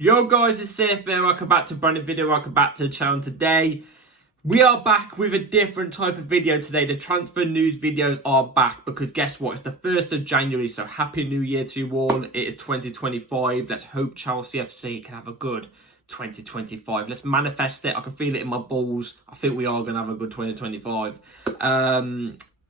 Yo guys, it's Safe Bear. Welcome back to a brand new video. Welcome back to the channel. Today we are back with a different type of video today. The transfer news videos are back because guess what? It's the 1st of January, so happy new year to you all. It is 2025. Let's hope Chelsea FC can have a good 2025. Let's manifest it. I can feel it in my balls. I think we are going to have a good 2025.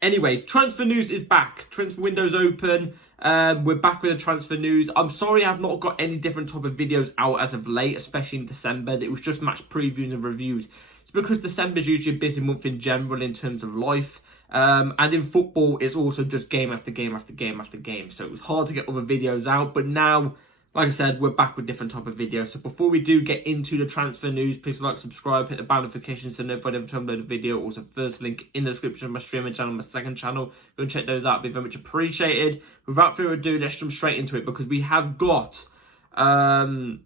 Anyway, transfer news is back. Transfer window's open. We're back with the transfer news. I'm sorry I've not got any different type of videos out as of late, especially in December. It was just match previews and reviews. It's because December's usually a busy month in general in terms of life. And in football, it's also just game after game after game after game. So it was hard to get other videos out. But now, like I said, we're back with different type of videos. So before we do get into the transfer news, please like, subscribe, hit the bell notification so notified every time I upload a video. Also, first link in the description of my streaming channel, my second channel. Go and check those out. It'd be very much appreciated. Without further ado, let's jump straight into it because we have got some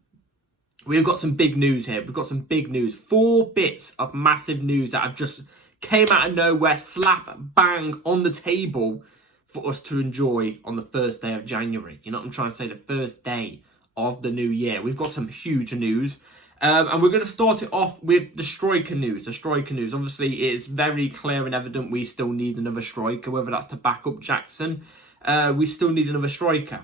big news here. We've got some big news. 4 bits of massive news that have just came out of nowhere, slap bang on the table for us to enjoy on the first day of January. You know what I'm trying to say? The first day of the new year. We've got some huge news. And we're going to start it off with the striker news. The striker news. Obviously, it's very clear and evident we still need another striker, whether that's to back up Jackson. We still need another striker.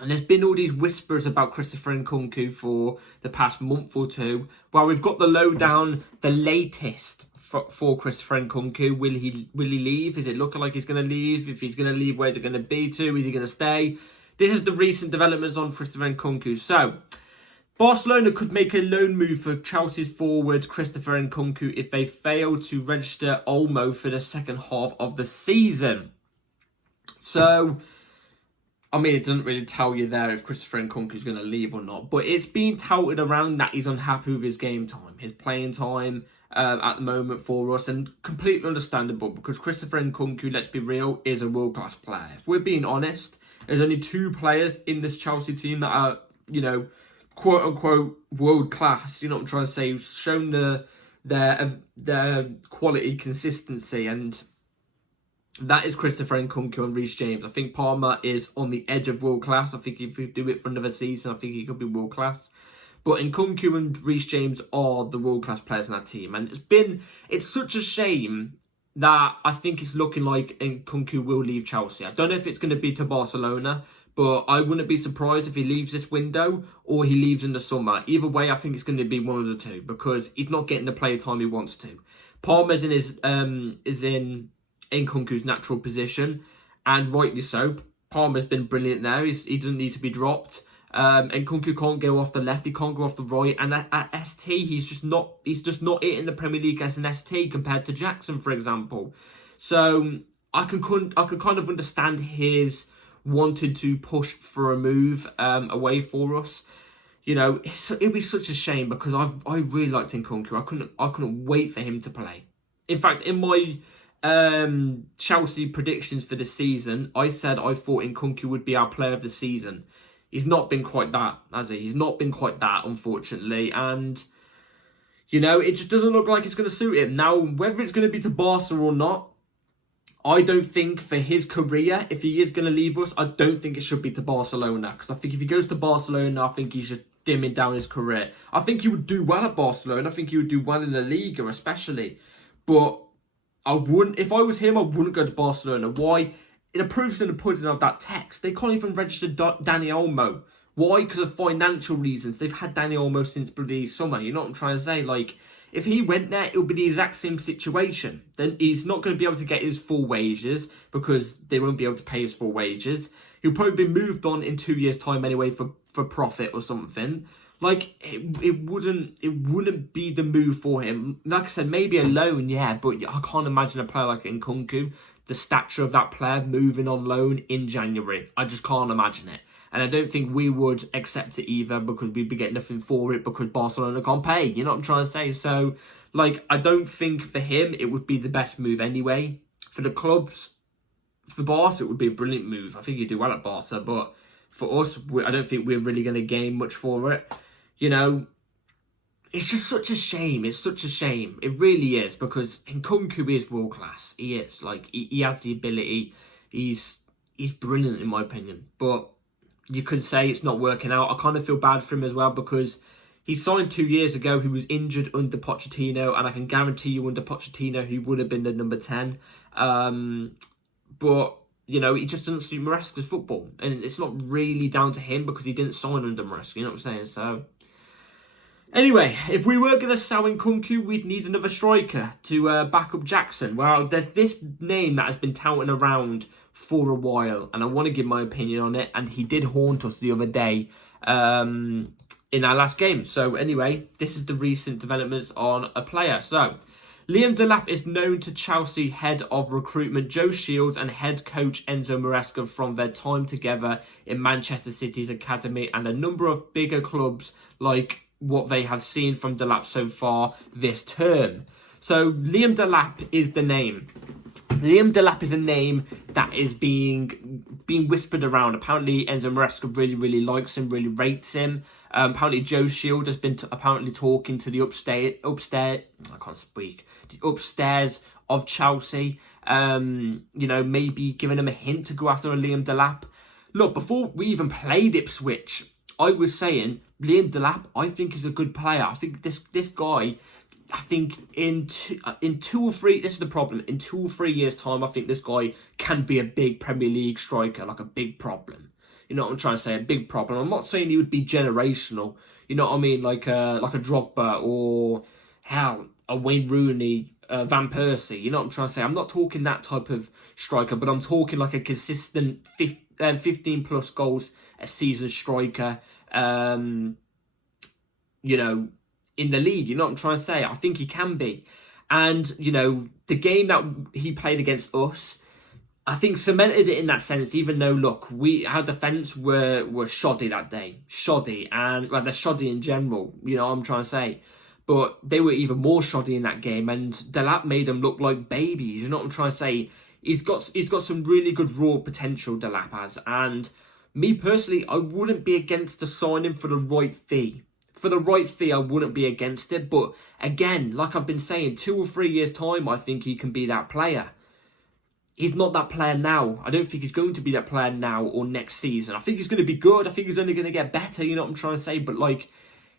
And there's been all these whispers about Christopher Nkunku for the past month or two. Well, we've got the lowdown, the latest for Christopher Nkunku. Will he leave? Is it looking like he's going to leave? If he's going to leave, where's it going to be to? Is he going to stay? This is the recent developments on Christopher Nkunku. So, Barcelona could make a loan move for Chelsea's forward Christopher Nkunku if they fail to register Olmo for the second half of the season. So, I mean, it doesn't really tell you there if Christopher Nkunku is going to leave or not. But it's been touted around that he's unhappy with his game time, his playing time at the moment for us. And completely understandable because Christopher Nkunku, let's be real, is a world-class player. If we're being honest, there's only 2 players in this Chelsea team that are, you know, quote-unquote world-class. You know what I'm trying to say? Who's shown their quality, consistency, and that is Christopher Nkunku and Reece James. I think Palmer is on the edge of world class. I think if we do it for another season, I think he could be world class. But Nkunku and Reece James are the world class players in that team. And it's such a shame that I think it's looking like Nkunku will leave Chelsea. I don't know if it's going to be to Barcelona, but I wouldn't be surprised if he leaves this window or he leaves in the summer. Either way, I think it's going to be one of the two because he's not getting the play time he wants to. Palmer's is in Nkunku's natural position, and rightly so. Palmer's been brilliant there. He doesn't need to be dropped. Nkunku can't go off the left, he can't go off the right, and at ST he's just not it in the Premier League as an ST compared to Jackson, for example. So I can kind of understand his wanted to push for a move away for us. You know, it'd be such a shame because I really liked Nkunku. I couldn't wait for him to play. In fact, in my Chelsea predictions for the season, I said I thought Nkunku would be our player of the season. He's not been quite that, has he? He's not been quite that, unfortunately. And, you know, it just doesn't look like it's going to suit him. Now, whether it's going to be to Barca or not, I don't think for his career, if he is going to leave us, I don't think it should be to Barcelona. Because I think if he goes to Barcelona, I think he's just dimming down his career. I think he would do well at Barcelona. I think he would do well in the Liga, especially. But I wouldn't, if I was him, I wouldn't go to Barcelona. Why? The proof's in the pudding of that text. They can't even register Dani Olmo. Why? Because of financial reasons. They've had Dani Olmo since bloody summer. You know what I'm trying to say? Like, if he went there, it would be the exact same situation. Then he's not going to be able to get his full wages because they won't be able to pay his full wages. He'll probably be moved on in 2 years' time anyway for profit or something. Like, it wouldn't be the move for him. Like I said, maybe a loan, yeah, but I can't imagine a player like Nkunku, the stature of that player, moving on loan in January. I just can't imagine it. And I don't think we would accept it either because we'd be getting nothing for it because Barcelona can't pay. You know what I'm trying to say? So, like, I don't think for him it would be the best move anyway. For the clubs, for Barca, it would be a brilliant move. I think he'd do well at Barca, but for us, I don't think we're really going to gain much for it. You know, it's just such a shame. It's such a shame. It really is because Nkunku is world class. He is. Like, he has the ability. He's brilliant in my opinion. But you could say it's not working out. I kind of feel bad for him as well because he signed 2 years ago. He was injured under Pochettino, and I can guarantee you under Pochettino he would have been the number 10. But, you know, he just doesn't suit Maresca's football. And it's not really down to him because he didn't sign under Maresca, you know what I'm saying? So, anyway, if we were going to sell Nkunku, we'd need another striker to back up Jackson. Well, there's this name that has been touted around for a while, and I want to give my opinion on it, and he did haunt us the other day in our last game. So anyway, this is the recent developments on a player. So Liam Delap is known to Chelsea head of recruitment Joe Shields and head coach Enzo Maresca from their time together in Manchester City's academy and a number of bigger clubs like what they have seen from Delap so far this term. So Liam Delap is the name. Liam Delap is a name that is being whispered around. Apparently Enzo Maresca really likes him, really rates him. Apparently Joe Shield has been apparently talking to the upstairs of Chelsea. You know, maybe giving him a hint to go after a Liam Delap. Look, before we even played Ipswich, I was saying Liam Delap, I think, is a good player. I think this guy, I think in 2 or 3, this is the problem, in 2 or 3 years' time, I think this guy can be a big Premier League striker, like a big problem. You know what I'm trying to say? A big problem. I'm not saying he would be generational. You know what I mean? Like a Drogba or, hell, a Wayne Rooney, Van Persie. You know what I'm trying to say? I'm not talking that type of striker, but I'm talking like a consistent 15 plus goals a season striker. You know, in the league, you know what I'm trying to say? I think he can be. And, you know, the game that he played against us, I think cemented it in that sense, even though, look, our defence were shoddy that day. Shoddy. And, well, they're shoddy in general, you know what I'm trying to say? But they were even more shoddy in that game. And Delap made them look like babies, you know what I'm trying to say? He's got some really good raw potential, Delap has. And me personally, I wouldn't be against the signing for the right fee. For the right fee, I wouldn't be against it. But again, like I've been saying, 2 or 3 years' time, I think he can be that player. He's not that player now. I don't think he's going to be that player now or next season. I think he's going to be good. I think he's only going to get better, you know what I'm trying to say? But, like,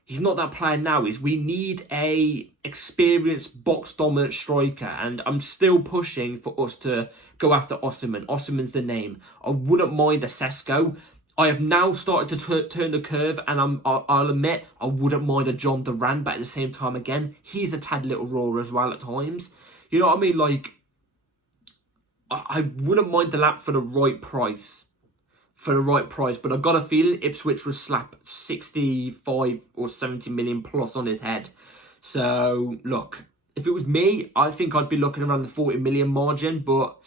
he's not that player now. We need a experienced box-dominant striker. And I'm still pushing for us to go after Osimhen. Osimhen's the name. I wouldn't mind a Sesko. I have now started to turn the curve, and I'll admit I wouldn't mind a John Duran, but at the same time, again, he's a tad little raw as well at times. You know what I mean? Like, I wouldn't mind the lap for the right price. But I've got a feeling Ipswich will slap 65 or 70 million plus on his head. So, look, if it was me, I think I'd be looking around the 40 million margin, but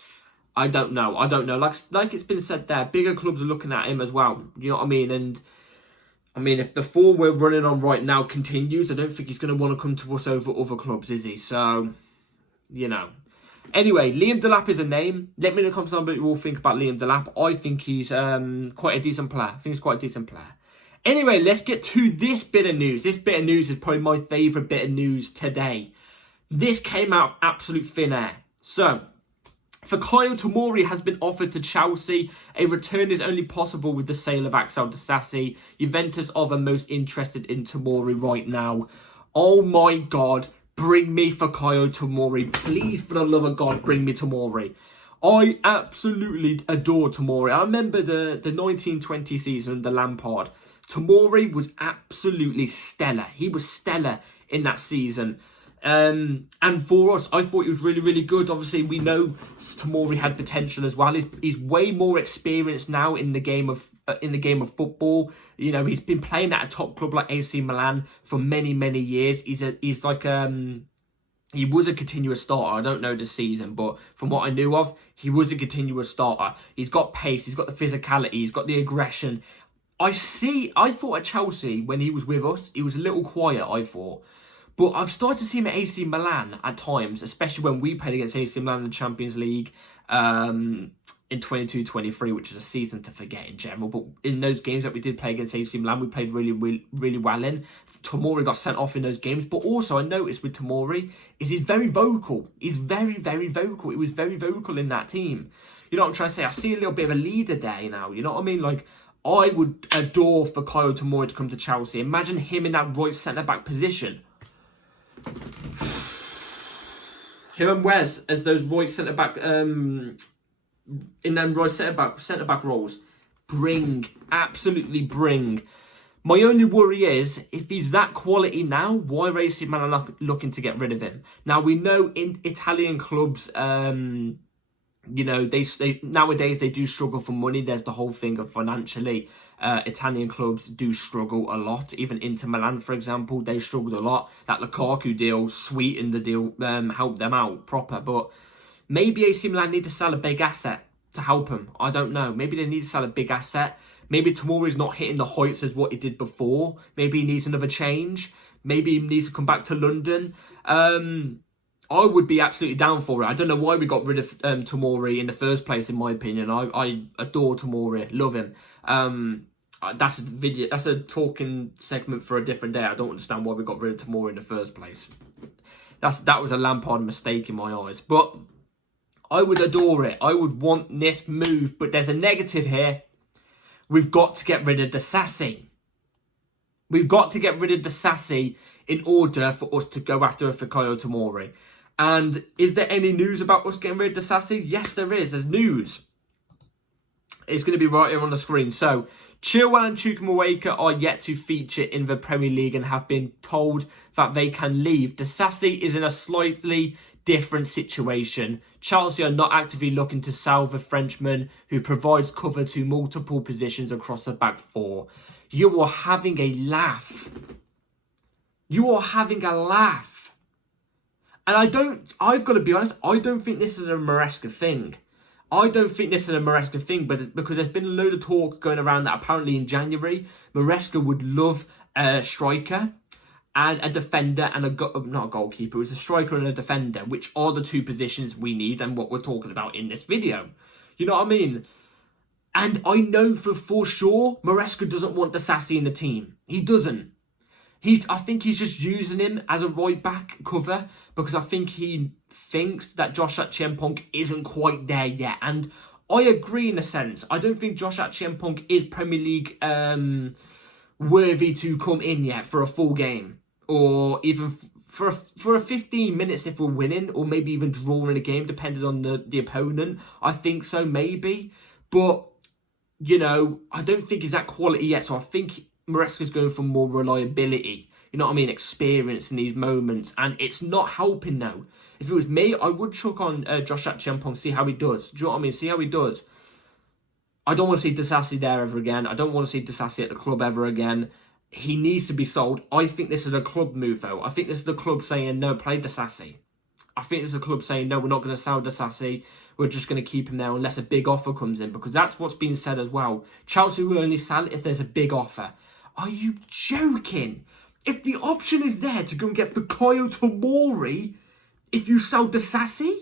I don't know. Like it's been said there, bigger clubs are looking at him as well. You know what I mean? And I mean, if the form we're running on right now continues, I don't think he's going to want to come to us over other clubs, is he? So, you know. Anyway, Liam Delap is a name. Let me know in the comments down what you all think about Liam Delap. I think he's quite a decent player. Anyway, let's get to this bit of news. This bit of news is probably my favourite bit of news today. This came out of absolute thin air. So, Fikayo Tomori has been offered to Chelsea. A return is only possible with the sale of Axel Disasi. Juventus are the most interested in Tomori right now. Oh my God, bring me Fikayo Tomori. Please, for the love of God, bring me Tomori. I absolutely adore Tomori. I remember the 1920 season under Lampard. Tomori was absolutely stellar. He was stellar in that season. And for us, I thought he was really good. Obviously, we know Tomori had potential as well. He's way more experienced now in the game of football. You know, he's been playing at a top club like AC Milan for many years. He's like he was a continuous starter. I don't know this season, but from what I knew of, he was a continuous starter. He's got pace. He's got the physicality. He's got the aggression. I thought at Chelsea when he was with us, he was a little quiet. I thought. But I've started to see him at AC Milan at times, especially when we played against AC Milan in the Champions League in 22-23, which is a season to forget in general. But in those games that we did play against AC Milan, we played really well in. Tomori got sent off in those games. But also, I noticed with Tomori, he's very vocal. He's very vocal. He was very vocal in that team. You know what I'm trying to say? I see a little bit of a leader there now. You know what I mean? Like, I would adore for Kyle Tomori to come to Chelsea. Imagine him in that right centre-back position. Him and Wes as those right centre-back, in them right centre-back roles. Absolutely bring. My only worry is, if he's that quality now, why AC Milan are looking to get rid of him? Now, we know in Italian clubs, you know, they nowadays they do struggle for money. There's the whole thing of financially, Italian clubs do struggle a lot. Even Inter Milan, for example, they struggled a lot. That Lukaku deal sweetened the deal, helped them out proper. But maybe AC Milan need to sell a big asset to help them. I don't know. Maybe they need to sell a big asset. Maybe Tomori's not hitting the heights as what he did before. Maybe he needs another change. Maybe he needs to come back to London. I would be absolutely down for it. I don't know why we got rid of Tomori in the first place, in my opinion. I adore Tomori. Love him. That's a video. That's a talking segment for a different day. I don't understand why we got rid of Tomori in the first place. That was a Lampard mistake in my eyes. But I would adore it. I would want this move. But there's a negative here. We've got to get rid of the Sassy. We've got to get rid of the Sassy in order for us to go after Fikayo Tomori. And is there any news about us getting rid of the Sassy? Yes, there is. There's news. It's going to be right here on the screen. So, Chilwell and Chukwuemeka are yet to feature in the Premier League and have been told that they can leave. The Sassy is in a slightly different situation. Chelsea are not actively looking to sell the Frenchman who provides cover to multiple positions across the back four. You are having a laugh. You are having a laugh. And I've got to be honest, I don't think this is a Maresca thing. But because there's been a load of talk going around that apparently in January, Maresca would love a striker and a defender and not a goalkeeper. It was a striker and a defender, which are the two positions we need and what we're talking about in this video. You know what I mean? And I know for sure Maresca doesn't want the Sassy in the team. He doesn't. I think he's just using him as a right-back cover because I think he thinks that Josh Achiampong isn't quite there yet. And I agree in a sense. I don't think Josh Achiampong is Premier League worthy to come in yet for a full game. Or even for a 15 minutes if we're winning. Or maybe even drawing a game depending on the opponent. I think so, maybe. But, you know, I don't think he's that quality yet. So I think Maresca's going for more reliability, you know what I mean, experience in these moments, and it's not helping now. If it was me, I would chuck on Josh Achiampong, see how he does. Do you know what I mean? See how he does. I don't want to see Disasi there ever again. I don't want to see Disasi at the club ever again. He needs to be sold. I think this is a club move, though. I think this is the club saying, no, play Disasi. I think this is a club saying, no, we're not going to sell Disasi. We're just going to keep him there unless a big offer comes in, because that's what's been said as well. Chelsea will only sell if there's a big offer. Are you joking? If the option is there to go and get Fikayo Tomori, if you sell Disasi,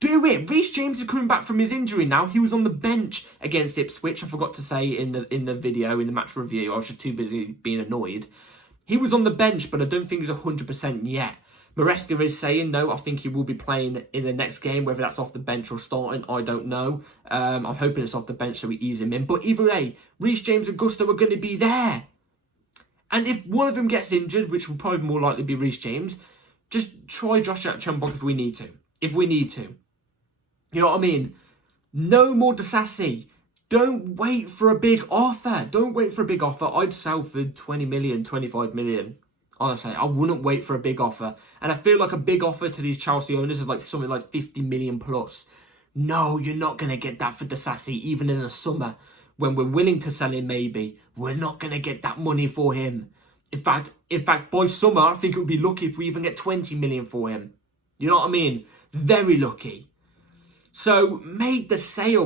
do it. Reece James is coming back from his injury now. He was on the bench against Ipswich. I forgot to say in the video, in the match review. I was just too busy being annoyed. He was on the bench, but I don't think he's 100% yet. Maresca is saying, no, I think he will be playing in the next game, whether that's off the bench or starting, I don't know. I'm hoping it's off the bench so we ease him in. But either way, Reece James and Gusto are going to be there. And if one of them gets injured, which will probably more likely be Reece James, just try Josh Achiampong if we need to. If we need to. You know what I mean? No more Disasi. Don't wait for a big offer. Don't wait for a big offer. I'd sell for 20 million, 25 million. Honestly, I wouldn't wait for a big offer. And I feel like a big offer to these Chelsea owners is like something like 50 million plus. No, you're not going to get that for Disasi, even in the summer. When we're willing to sell him, maybe. We're not going to get that money for him. In fact, by summer, I think it would be lucky if we even get 20 million for him. You know what I mean? Very lucky. So, make the sale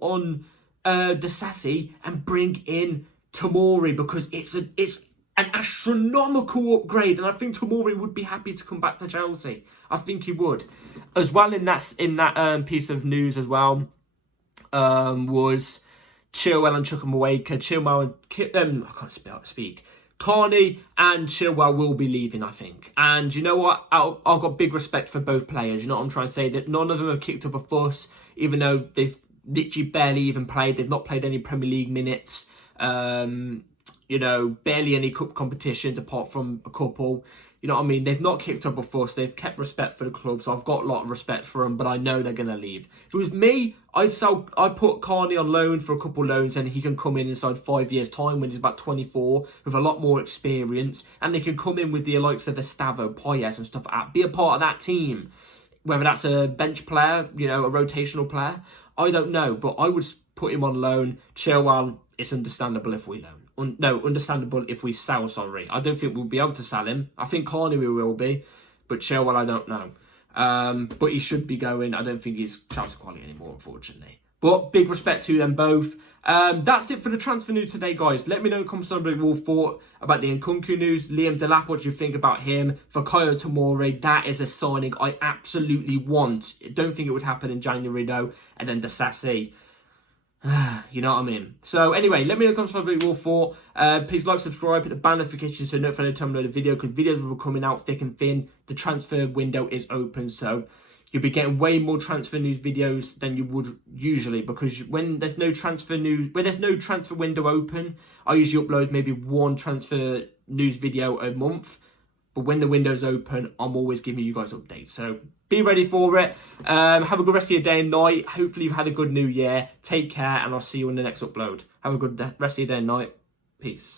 on Disasi and bring in Tomori, because it's an astronomical upgrade, and I think Tomori would be happy to come back to Chelsea. I think he would. As well, in that piece of news as well, was Chilwell and Chukwuemeka. I can't speak. Carney and Chilwell will be leaving, I think. And you know what? I've got big respect for both players. You know what I'm trying to say? That none of them have kicked up a fuss, even though they've literally barely even played. They've not played any Premier League minutes. You know, barely any cup competitions apart from a couple. You know what I mean? They've not kicked up a fuss. They've kept respect for the club, so I've got a lot of respect for them, but I know they're going to leave. If it was me, I'd put Carney on loan for a couple loans, and he can come in inside 5 years' time when he's about 24 with a lot more experience, and they can come in with the likes of Estavo, Payet and stuff like that. Be a part of that team. Whether that's a bench player, you know, a rotational player, I don't know, but I would put him on loan. Chilwell, it's understandable if we loan. Understandable if we sell, sorry. I don't think we'll be able to sell him. I think Carney we will be, but Chilwell, I don't know. But he should be going. I don't think he's Chelsea quality anymore, unfortunately. But big respect to them both. That's it for the transfer news today, guys. Let me know in the comments below what you all thought about the Nkunku news. Liam Delap, what do you think about him? For Tomori, that is a signing I absolutely want. I don't think it would happen in January, though. And then Disasi. You know what I mean? So anyway, let me know in the comments below what you all thought. Please like, subscribe, hit the bell notification so notified every time I upload a video, because videos will be coming out thick and thin. The transfer window is open, so you'll be getting way more transfer news videos than you would usually, because when there's no transfer window open, I usually upload maybe one transfer news video a month. But when the window's open, I'm always giving you guys updates. So be ready for it. Have a good rest of your day and night. Hopefully you've had a good new year. Take care, and I'll see you in the next upload. Have a good rest of your day and night. Peace.